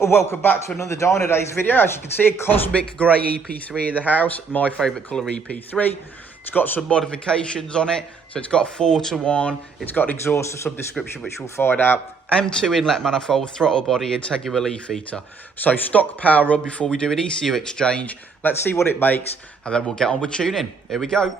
Well, welcome back to another Dynodaze video. As you can see, a cosmic grey EP3 in the house, my favourite colour EP3. It's got some modifications on it, so it's got a 4-to-1, it's got an exhaust of some description which we'll find out, M2 inlet manifold, throttle body and Tegiwa leaf heater. So stock power run before we do an ECU exchange. Let's see what it makes and then we'll get on with tuning. Here we go.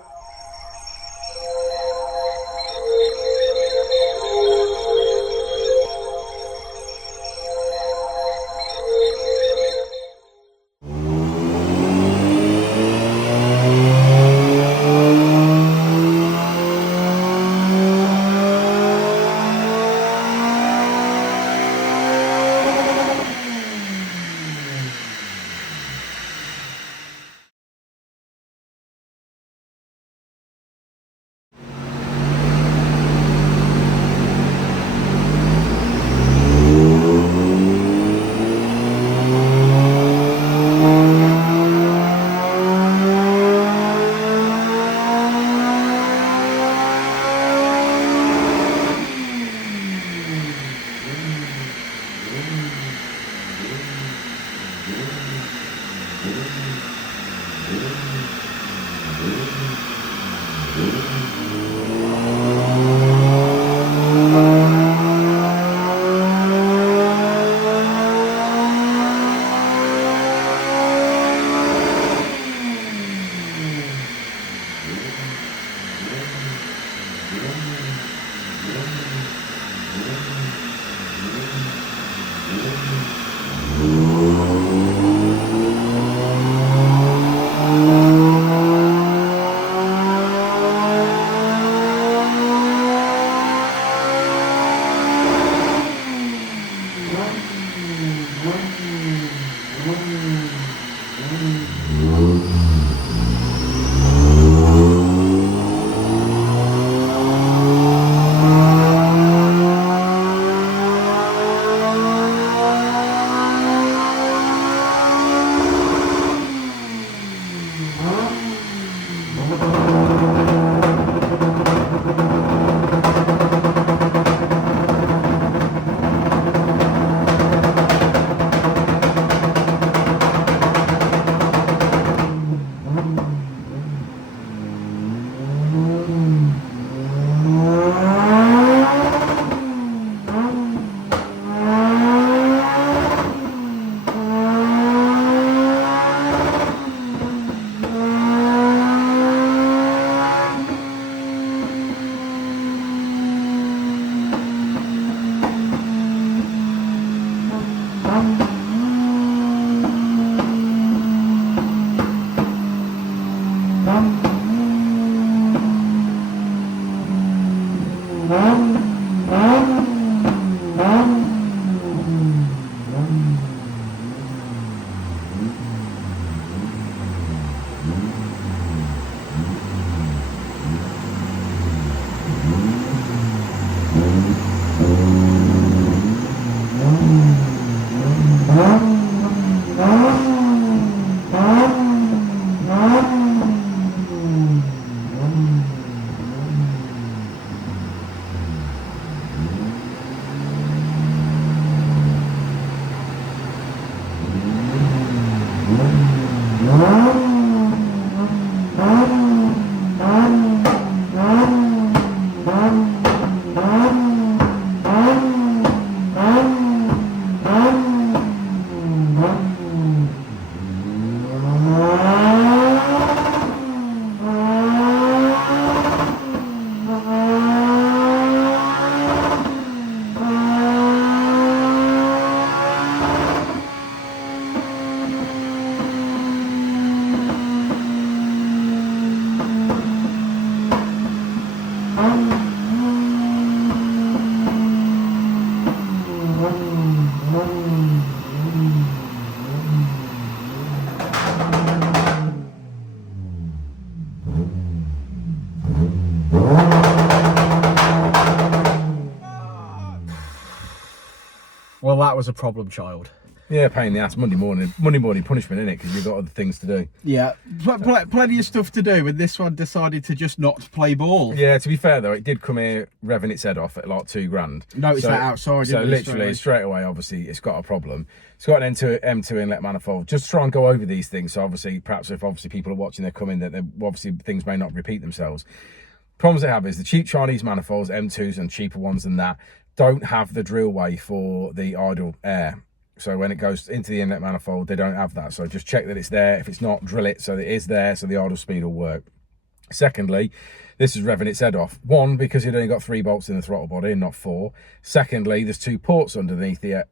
Well, that was a problem child. Yeah, pain in the ass. Monday morning punishment, innit? Because you've got other things to do. Yeah, plenty of stuff to do, and this one decided to just not play ball. Yeah, to be fair though, it did come here revving its head off at like $2,000. Noticed that outside. So literally straight away, obviously, it's got a problem. It's got an M2 inlet manifold. Just try and go over these things. So obviously, perhaps if people are watching, they're coming, that obviously things may not repeat themselves. Problems they have is the cheap Chinese manifolds, M2s and cheaper ones than that, don't have the drill way for the idle air. So when it goes into the inlet manifold, they don't have that. So just check that it's there. If it's not, drill it so that it is there, so the idle speed will work. Secondly, this is revving its head off. One, because it only got 3 bolts in the throttle body and not 4. Secondly, there's 2 ports underneath the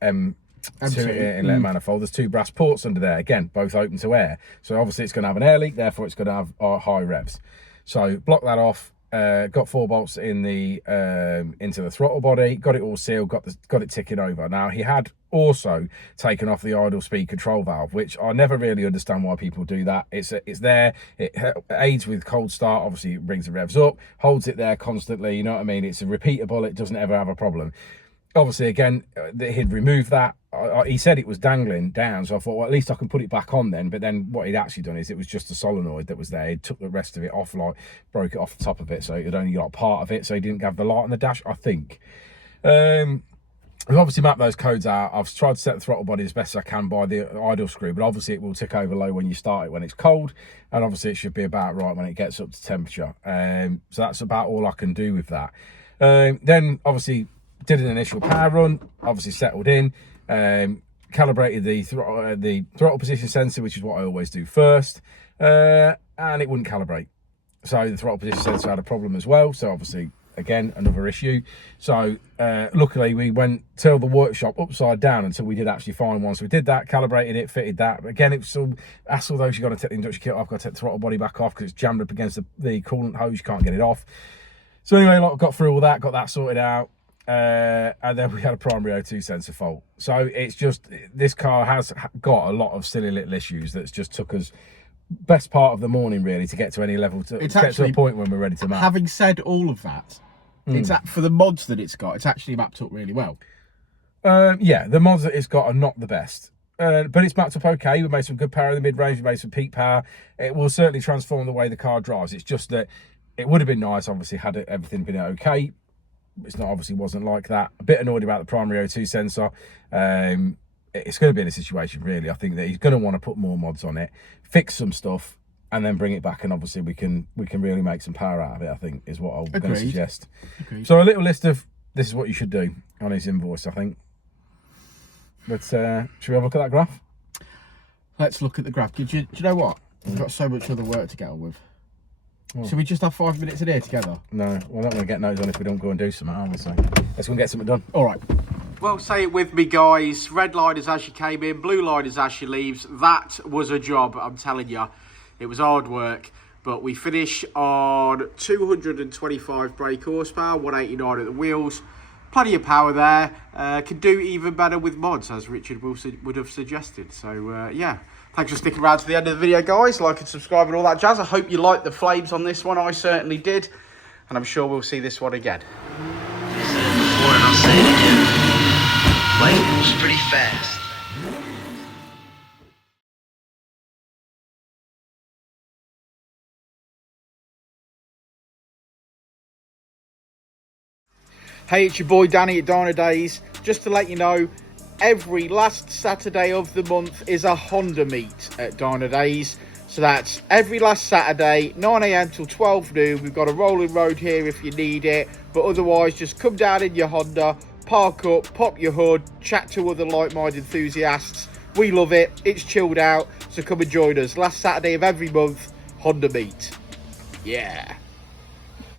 M2 inlet manifold. There's 2 brass ports under there. Again, both open to air. So obviously it's going to have an air leak, therefore it's going to have high revs. So block that off. Got 4 bolts in the into the throttle body, got it all sealed, got it ticking over. Now he had also taken off the idle speed control valve, which I never really understand why people do that. It's there, it aids with cold start, obviously it brings the revs up, holds it there constantly, you know what I mean? It's a repeatable, it doesn't ever have a problem. Obviously, again, he'd removed that. He said it was dangling down, so I thought, well, at least I can put it back on then. But then what he'd actually done is it was just a solenoid that was there. He took the rest of it off, like broke it off the top of it, so it only got part of it, so he didn't have the light on the dash, I think. We've obviously mapped those codes out. I've tried to set the throttle body as best as I can by the idle screw, but obviously it will tick over low when you start it when it's cold, and obviously it should be about right when it gets up to temperature. So that's about all I can do with that. Then obviously did an initial power run, obviously settled in, calibrated the throttle position sensor, which is what I always do first, and it wouldn't calibrate. So the throttle position sensor had a problem as well, so obviously again another issue. So luckily we went to the workshop upside down until we did actually find one. So we did that, calibrated it, fitted that. But again, it was some hassle though. You've got to take the induction kit off, got to take the throttle body back off because it's jammed up against the coolant hose, you can't get it off. So anyway, got through all that, got that sorted out. And then we had a primary O2 sensor fault. So it's just, this car has got a lot of silly little issues that's just took us best part of the morning really to get to any level, to get to a point when we're ready to map. Having said all of that, it's for the mods that it's got, it's actually mapped up really well. Yeah, the mods that it's got are not the best. But it's mapped up okay. We made some good power in the mid-range, we made some peak power. It will certainly transform the way the car drives. It's just that it would have been nice, obviously, had everything been okay. It's not, obviously wasn't like that. A bit annoyed about the primary O2 sensor. It's going to be in a situation really, I think, that he's going to want to put more mods on it, fix some stuff, and then bring it back, and obviously we can really make some power out of it, I think, is what I'm going to suggest. Agreed. So a little list of this is what you should do on his invoice, I think. But should we have a look at that graph? Let's look at the graph. Do you know what? We've got so much other work to get on with. Should we just have 5 minutes a day together? No, we're not going to get notes on if we don't go and do something, are we? So let's go and get something done. All right. Well, say it with me, guys. Red line is as you came in, blue line is as you leaves. That was a job, I'm telling you. It was hard work, but we finish on 225 brake horsepower, 189 at the wheels. Plenty of power there. Can do even better with mods, as Richard would have suggested. So, yeah. Thanks for sticking around to the end of the video, guys. Like and subscribe and all that jazz. I hope you liked the flames on this one. I certainly did. And I'm sure we'll see this one again. I said it before and I'll say it again. Life moves pretty fast. Hey, it's your boy Danny at Dynodaze. Just to let you know, every last Saturday of the month is a Honda meet at Dynodaze. So that's every last Saturday, 9 AM till 12 noon. We've got a rolling road here if you need it. But otherwise, just come down in your Honda, park up, pop your hood, chat to other like-minded enthusiasts. We love it. It's chilled out. So come and join us. Last Saturday of every month, Honda meet. Yeah.